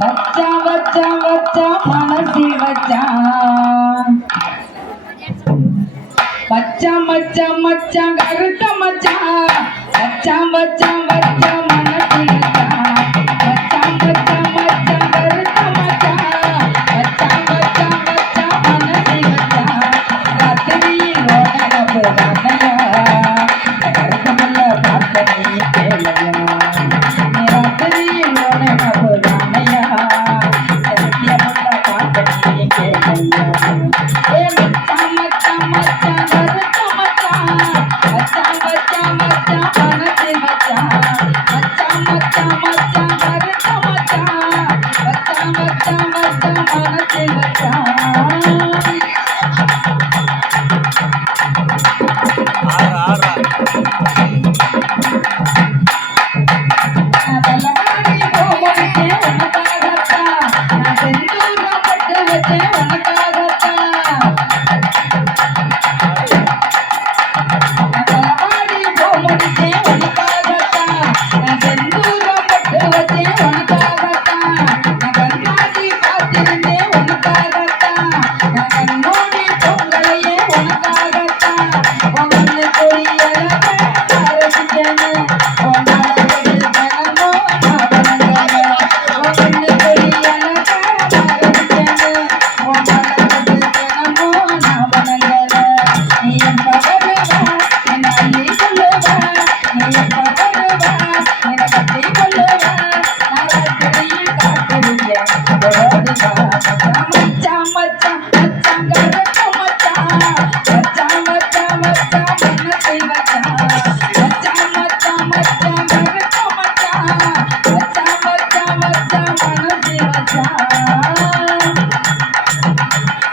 வச்சா வச்சா வச்சா மனசில் வச்சா. மச்சான் மச்சான் மச்சான் கருத்த மச்சான் மச்சான் மச்சான் மச்சான் மனத்தை வச்சா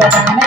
la.